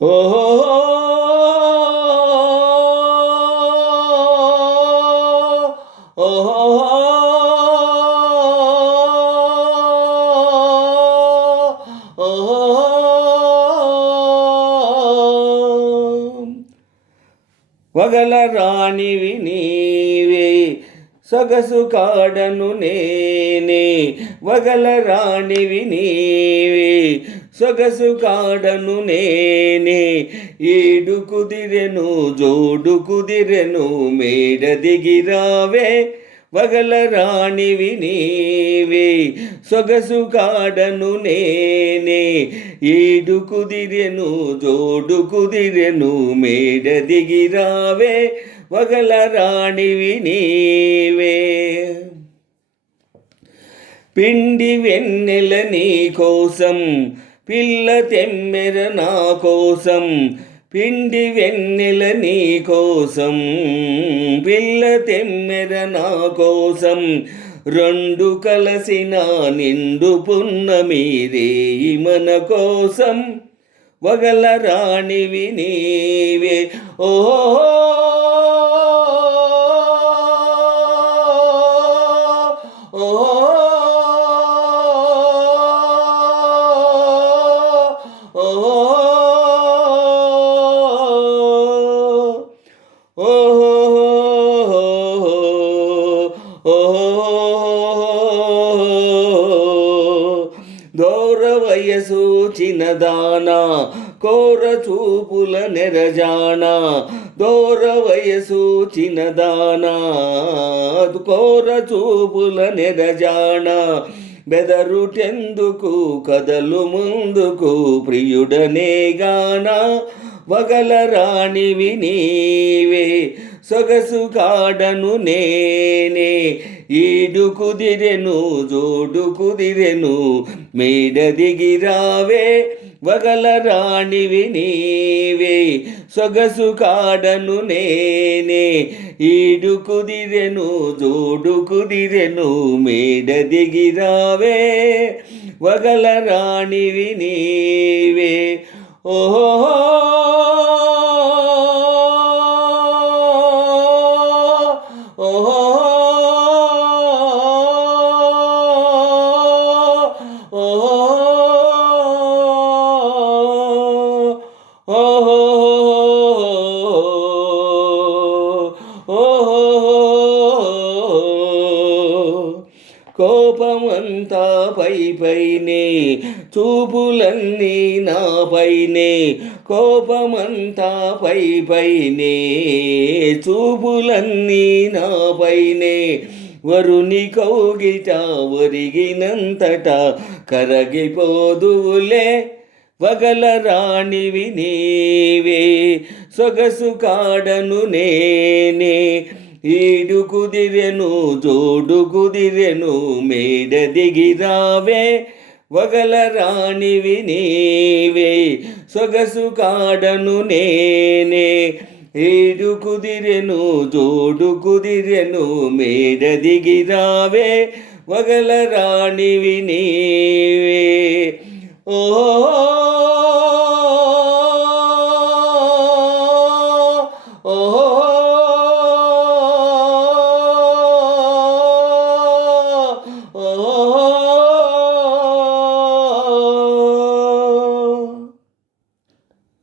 ఓహో వగల రాణివి నీవే సొగసు కాడను నేనే వగల రాణివి నీవే సొగసు కాడను నేనే ఏడు కుదిరెను జోడు కుదిరెను మేడ దిగిరావే వగల రాణివి నీవే సొగసు కాడను నేనే ఏడు కుదిరెను జోడు కుదిరెను మేడ దిగిరావే వగల రాణివి నీవే పిండి వెన్నెల నీ కోసం పిల్ల తెమ్మెర నా కోసం పిండి వెన్నెల నీ కోసం పిల్ల తెమ్మెర నా కోసం రెండు కలసిన నిండు పున్నమి రేయి మన కోసం వగల రాణివి నీవే ఓహో దూర వయసు చిన్నదానా కోర చూపుల నెరజానా దూర వయసు చిన్నదానా కోర చూపుల నెరజానా బెదరుటెందుకు కదలు ముందుకు ప్రియుడనే గానా వగల రాణివి నీవే సొగసు కాడను నేనే ఈడు కుదిరెను జోడు కుదిరెను మేడ దిగిరావే వగల రాణివి నీవే సొగసు కాడను నేనే ఈడు కుదిరెను జోడు కుదిరెను మేడ దిగిరావే వగల రాణివి నీవే ఓహో కోపమంతా పైనే చూపులన్నీ నాపైనే కోపమంతా పైనే చూపులన్నీ నాపైనే వరుని కౌగిట ఒరిగినంతట కరగిపోదులే వగల రాణివి నీవే సొగసు కాడను నేనే ఈడు కుదిరెను జోడు కుదిరెను మేడ దిగిరావే వగల రాణివి నీవే సొగసు కాడను నేనే ఈడు కుదిరెను జోడు కుదిరెను మేడ దిగిరావే వగల రాణివి నీవే